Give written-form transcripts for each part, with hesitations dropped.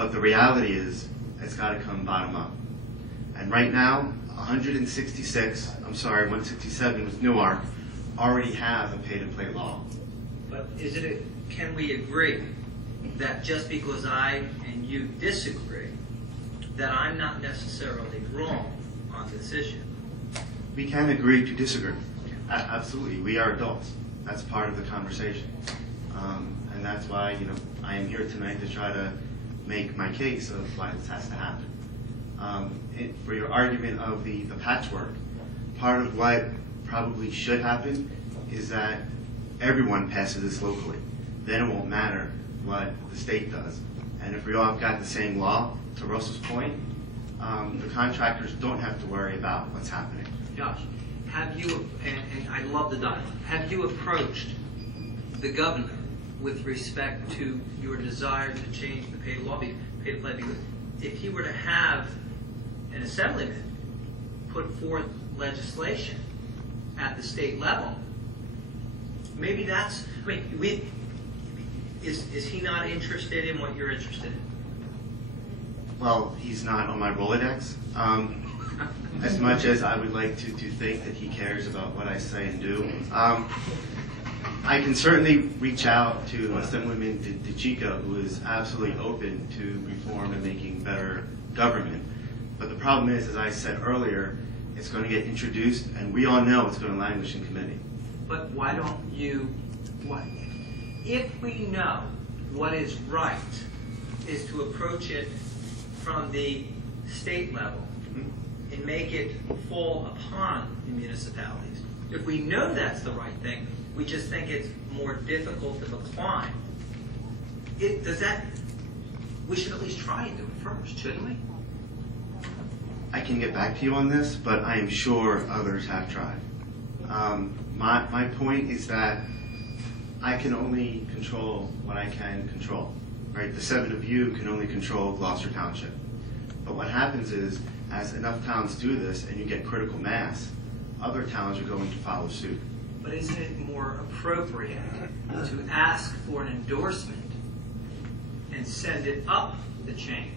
But the reality is, it's got to come bottom up. And right now, 167 with Newark already have a pay-to-play law. But can we agree that just because I and you disagree, that I'm not necessarily wrong on this issue? We can agree to disagree. Absolutely. We are adults. That's part of the conversation. And that's why, I am here tonight to try to make my case of why this has to happen. For your argument of the patchwork, part of what probably should happen is that everyone passes this locally. Then it won't matter what the state does. And if we all got the same law, to Russell's point, the contractors don't have to worry about what's happening. Josh, have you, and I love the dialogue, have you approached the governor with respect to your desire to change the pay-to-play? Because if he were to have an assemblyman put forth legislation at the state level, maybe that's, is he not interested in what you're interested in? Well, he's not on my Rolodex. As much as I would like to think that he cares about what I say and do. I can certainly reach out to Assemblyman DeChico, who is absolutely open to reform and making better government. But the problem is, as I said earlier, it's going to get introduced, and we all know it's going to languish in committee. But why don't you, if we know what is right is to approach it from the state level and make it fall upon the municipalities. If we know that's the right thing, we just think it's more difficult to decline. We should at least try and do it first, shouldn't we? I can get back to you on this, but I am sure others have tried. My point is that I can only control what I can control. Right? The 7 of you can only control Gloucester Township. But what happens is, as enough towns do this and you get critical mass, other towns are going to follow suit. But isn't it more appropriate to ask for an endorsement and send it up the chain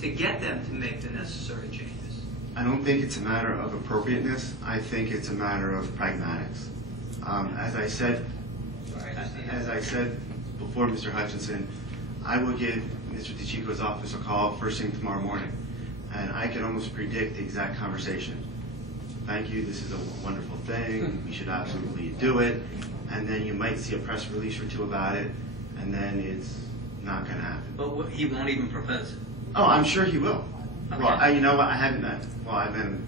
to get them to make the necessary changes? I don't think it's a matter of appropriateness. I think it's a matter of pragmatics. As I said before, Mr. Hutchinson, I will give Mr. DeChico's office a call first thing tomorrow morning, and I can almost predict the exact conversation. Thank you, this is a wonderful thing, we should absolutely do it, and then you might see a press release or two about it, and then it's not going to happen. But he won't even propose it? Oh, I'm sure he will. Okay. Well, you know what, I've met him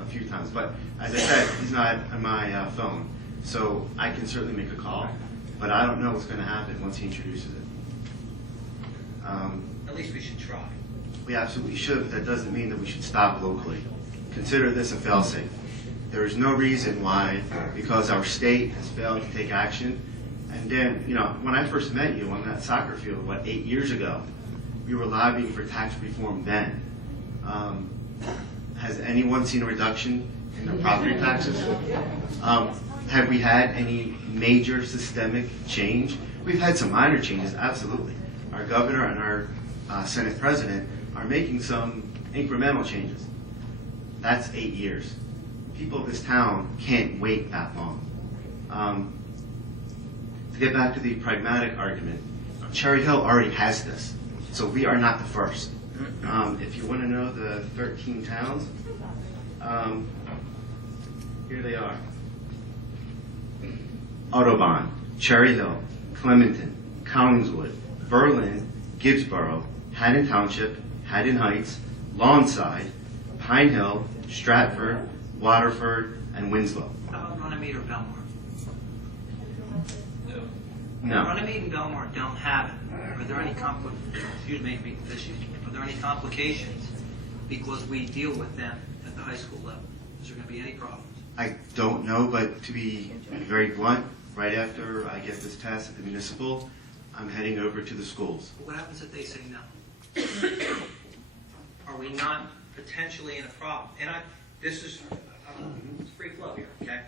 a few times, but as I said, he's not on my phone, so I can certainly make a call, but I don't know what's going to happen once he introduces it. At least we should try. We absolutely should, but that doesn't mean that we should stop locally. Consider this a fail-safe. There is no reason why, because our state has failed to take action. And Dan, when I first met you on that soccer field, 8 years ago, we were lobbying for tax reform then. Has anyone seen a reduction in their property taxes? Have we had any major systemic change? We've had some minor changes, absolutely. Our governor and our Senate president are making some incremental changes. That's 8 years. People of this town can't wait that long. To get back to the pragmatic argument, Cherry Hill already has this, so we are not the first. If you want to know the 13 towns, here they are. Audubon, Cherry Hill, Clementon, Collingswood, Berlin, Gibbsboro, Haddon Township, Haddon Heights, Lawnside, Pine Hill, Stratford, Waterford, and Winslow. How about Runnymede or Belmar? No. Runnymede and Belmar don't have it. Are there any Are there any complications because we deal with them at the high school level? Is there going to be any problems? I don't know, but to be very blunt, right after I get this test at the municipal, I'm heading over to the schools. What happens if they say no? Are we not potentially in a problem? And this is free flow here, okay?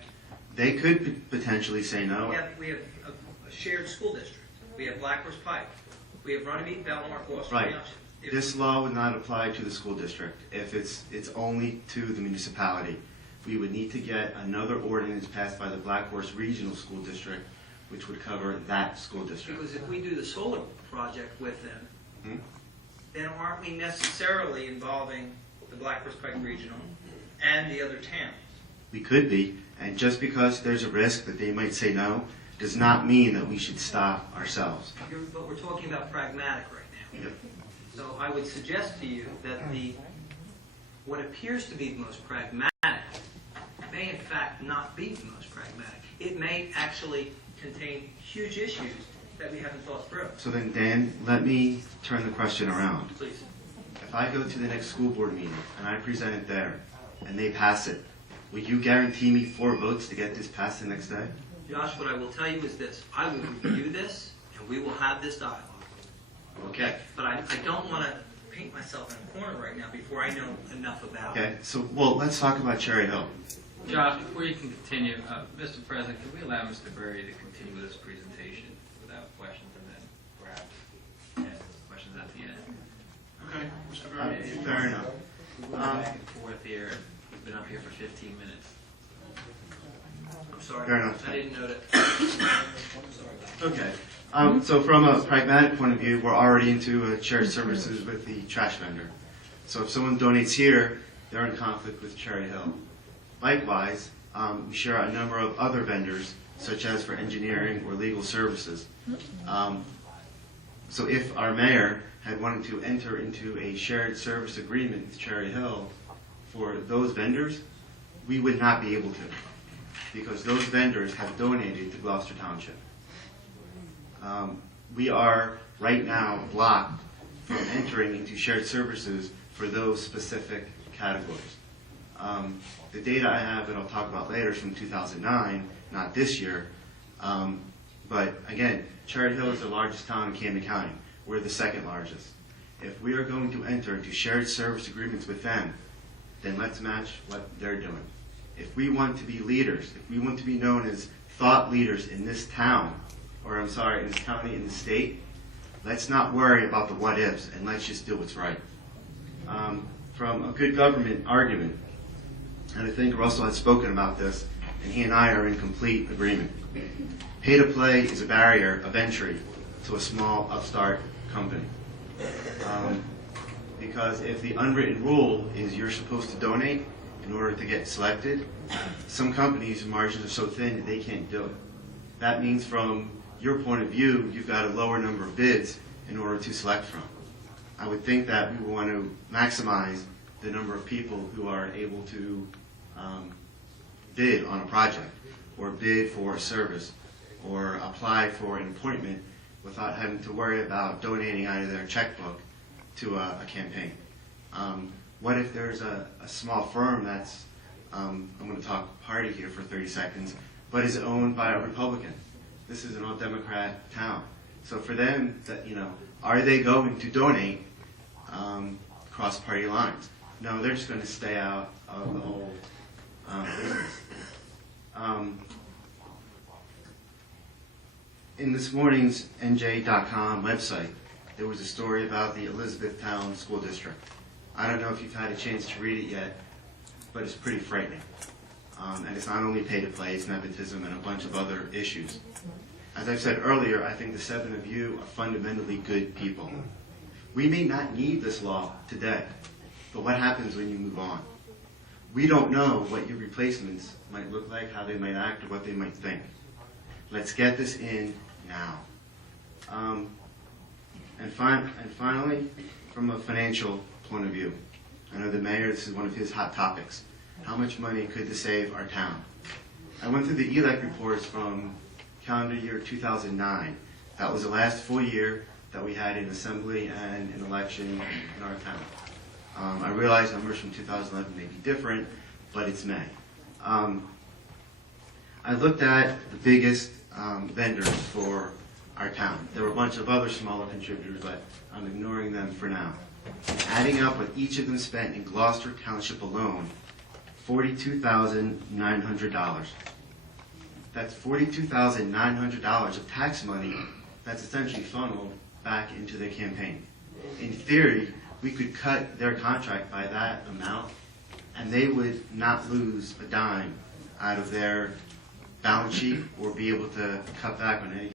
They could potentially say no. We have a shared school district. We have Blackhorse Pike. We have Runnymede, Belmar, Gloucester Right. Township. This law would not apply to the school district. If it's only to the municipality, we would need to get another ordinance passed by the Black Horse Regional School District, which would cover that school district. Because if we do the solar project with them, Hmm? then aren't we necessarily involving the Black Horse Pike Regional and the other towns? We could be, and just because there's a risk that they might say no, does not mean that we should stop ourselves. But we're talking about pragmatic right now. Yep. So I would suggest to you that what appears to be the most pragmatic may in fact not be the most pragmatic. It may actually contain huge issues that we haven't thought through. So then, Dan, let me turn the question around. Please. If I go to the next school board meeting and I present it there and they pass it, will you guarantee me 4 votes to get this passed the next day? Josh, what I will tell you is this. I will review this and we will have this dialogue. Okay. But I don't want to paint myself in a corner right now before I know enough about it. Okay, so, well, let's talk about Cherry Hill. Josh, before you can continue, Mr. President, can we allow Mr. Berry to continue with his presentation without questions and then perhaps ask those questions at the end? Okay, Mr. fair enough. We're going back and forth here. We've been up here for 15 minutes. I'm sorry. Fair enough. I didn't know that. Okay. So from a pragmatic point of view, we're already into shared services with the trash vendor. So if someone donates here, they're in conflict with Cherry Hill. Likewise, we share a number of other vendors, such as for engineering or legal services. So if our mayor had wanted to enter into a shared service agreement with Cherry Hill for those vendors, we would not be able to, because those vendors have donated to Gloucester Township. We are right now blocked from entering into shared services for those specific categories. The data I have that I'll talk about later is from 2009, not this year. But again, Cherry Hill is the largest town in Camden County. We're the second largest. If we are going to enter into shared service agreements with them, then let's match what they're doing. If we want to be leaders, if we want to be known as thought leaders in this town, or in this county, in the state, let's not worry about the what ifs and let's just do what's right. From a good government argument, and I think Russell had spoken about this, and he and I are in complete agreement. Pay to play is a barrier of entry to a small upstart company. Because if the unwritten rule is you're supposed to donate in order to get selected, some companies' margins are so thin that they can't do it. That means from your point of view, you've got a lower number of bids in order to select from. I would think that we would want to maximize the number of people who are able to bid on a project, or bid for a service, or apply for an appointment without having to worry about donating out of their checkbook to a campaign. What if there's a small firm that's, I'm going to talk party here for 30 seconds, but is owned by a Republican? This is an all-Democrat town. So for them, are they going to donate cross party lines? No, they're just going to stay out of the whole business. In this morning's NJ.com website, there was a story about the Elizabethtown School District. I don't know if you've had a chance to read it yet, but it's pretty frightening. And it's not only pay to play, it's nepotism and a bunch of other issues. As I've said earlier, I think the 7 of you are fundamentally good people. We may not need this law today, but what happens when you move on? We don't know what your replacements might look like, how they might act, or what they might think. Let's get this in now. And finally, from a financial point of view, I know the mayor, this is one of his hot topics. How much money could this save our town? I went through the ELEC reports from calendar year 2009. That was the last full year that we had an assembly and an election in our town. I realize numbers from 2011 may be different, but it's May. I looked at the biggest vendors for our town. There were a bunch of other smaller contributors, but I'm ignoring them for now. Adding up what each of them spent in Gloucester Township alone, $42,900. That's $42,900 of tax money that's essentially funneled back into the campaign. In theory, we could cut their contract by that amount, and they would not lose a dime out of their balance sheet or be able to cut back on anything.